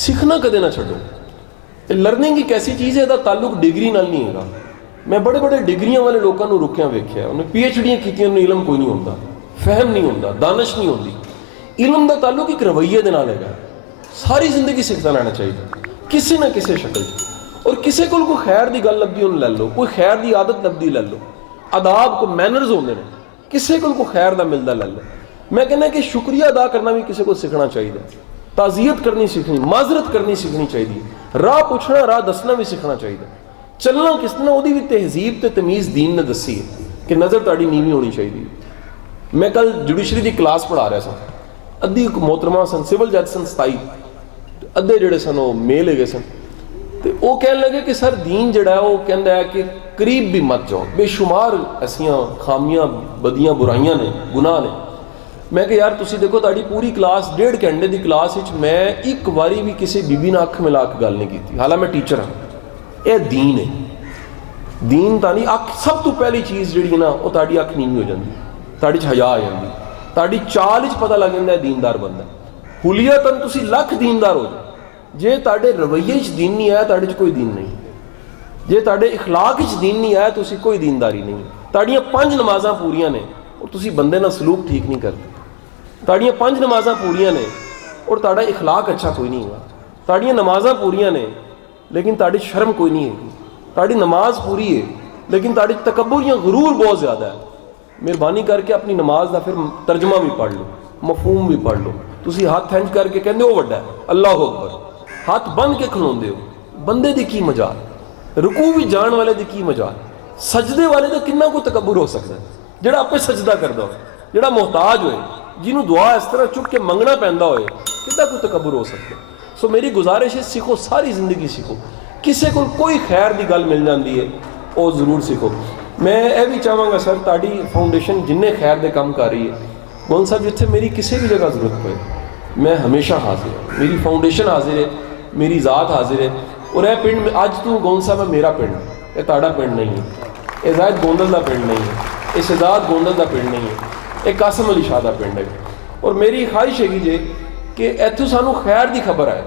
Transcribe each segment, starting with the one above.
सीखना कदे ना छड्डो। लर्निंग एक ऐसी चीज़ है, इसका ताल्लुक डिग्री नाल नहीं हैगा। मैं बड़े बड़े डिग्रियां वाले लोगों को रुकिया वेख्या, उन्हें PhD कीतियां, उन्हें इलम कोई नहीं होता, फहम नहीं होता, दानिश नहीं होती। इलम का ताल्लुक एक रवैये दे नाल हैगा। सारी जिंदगी सीखता रहना चाहिए किसी ना किसी शक्ल। और किसी को कोई खैर की गल लभदी उन्हें लै लो, कोई खैर की आदत लभदी लै लो, आदाब को मैनर्स होंगे ने, किसी को खैर का मिलता लै लो। मैं कहना कि शुक्रिया अदा करना भी किसी को सीखना चाहिए, ताज़ियत करनी सीखनी, माजरत करनी सीखनी चाहिए, राह पुछना राह दसना भी सीखना चाहिए। चलना किस तरह वो भी तहजीब तो तमीज़ दीन ने दसी है कि नज़र ताड़ी नीवी होनी चाहिए। मैं कल जुडिशरी की क्लास पढ़ा रहा था, अद्धी मोहतरमा सन, सिविल जज सन 27, अद्धे जोड़े सन वो मेल है सन। तो वो कह लगे कि सर दीन जड़ा है वो कहता है कि करीब भी मत जाओ, बेशुमार ऐसियां खामियां बदियां बुराइयां ने, गुनाह ने। मैं कि यार तुसी देखो ताड़ी पूरी क्लास 1.5 घंटे की क्लास मैं एक बारी भी किसी बीबी ने अख मिला के गल नहीं की, हालांकि मैं टीचर हाँ। यह दीन है, दीन तो नहीं। अख सब तो पहली चीज़ जी ना वो ताड़ी अख नीवी हो जाती, ताड़ी हया आ जाती, ताड़ी चाल च पता लग जाता है दीनदार बंदा। हुलिया तन तुसी लख दीनदार हो जाए, जे ताड़े रवैये च दीन नहीं आया ताड़े च कोई दीन नहीं, जे ताड़े इखलाक च दीन नहीं आया तुसी कोई दीनदारी नहीं। ताड़ियाँ 5 नमाज़ां पूरियां ने और तुसी बंदे नाल सलूक ठीक नहीं करते। ताड़ियाँ 5 नमाज़ां पूरियां ने और ताड़ा इखलाक अच्छा कोई नहीं हुआ। ताड़ियाँ नमाज़ां पूरियां ने लेकिन ताड़ी शर्म कोई नहीं है। ताड़ी नमाज पूरी है लेकिन ताड़ी तकब्बुर या गुरूर बहुत ज़्यादा है। मेहरबानी करके अपनी नमाज का फिर तर्जमा भी पढ़ लो, मफहूम भी पढ़ लो। तुसी हाथ इंज करके कहते हो वड्डा है, अल्लाह अकबर, हाथ बन के खलोंदे हो, बंदे दी की मजाल, रुकू भी जान वाले दी की मजाल, सजदे वाले का किन्ना को तकब्बुर हो सकता है, जिहड़ा आपे सजदा करदा हो, जिहड़ा मोहताज होए, जिन्होंने दुआ इस तरह चुक के मंगना पैंदा होए, कितना कोई तकब्बुर हो सकता है। सो मेरी गुजारिश है सीखो, सारी जिंदगी सीखो। किसी को कोई खैर की गल मिल जाती है वो जरूर सीखो। मैं ये भी चाहांगा सर ताड़ी फाउंडेशन जिन्ने खैर दे काम कर रही है, गोल साहब जिथे मेरी किसी भी जगह जरूरत पए मैं हमेशा हाजिर है, मेरी फाउंडेशन हाजिर है, मेरी ज़ात हाजिर है। और यह पिंड अज तू गोल साहब है मेरा पिंड, यह ताड़ा पिंड नहीं है, यह जायद गोंदल का पिंड नहीं है, यह शहजाद गोंदल का पिंड नहीं है, यह कासिम अली शाह का पिंड है। और मेरी ख्वाहिश हैगी जे कि इत्थों सानू खैर की खबर आए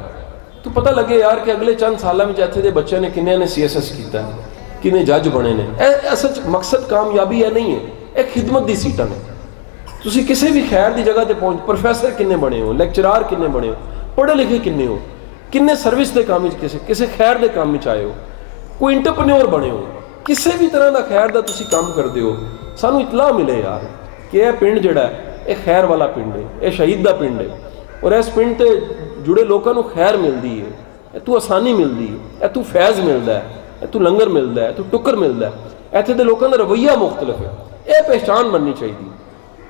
तो पता लगे यार कि अगले चंद सालों में इत्थे दे बच्चों ने किन्ने ने CSS किया, किन्ने जज बने ने। असल मकसद कामयाबी है नहीं है, यह खिदमत की सीटां ने। तुसी किसी भी खैर की जगह पर पहुँच, प्रोफैसर किन्ने बने हो, लेक्चरार किन्ने बने हो, पढ़े लिखे किन्ने हो, किन्ने सर्विस के काम किसी खैर के काम में आए हो, कोई इंटरप्रेन्योर बने हो, किसी भी तरह का खैर का तुसी काम करते हो, सानू इतला मिले यार कि यह पिंड जिहड़ा है यह खैर वाला पिंड है, यह शहीद का पिंड है। और इस पिंड से जुड़े लोगों को खैर मिलती है, इतों आसानी मिलती है, इतों फैज़ मिलता है, इतों लंगर मिलता है, इतों टुकर मिलता है, इत्थे दे लोगों का रवैया मुख्तलिफ है। यह पहचान बननी चाहिए।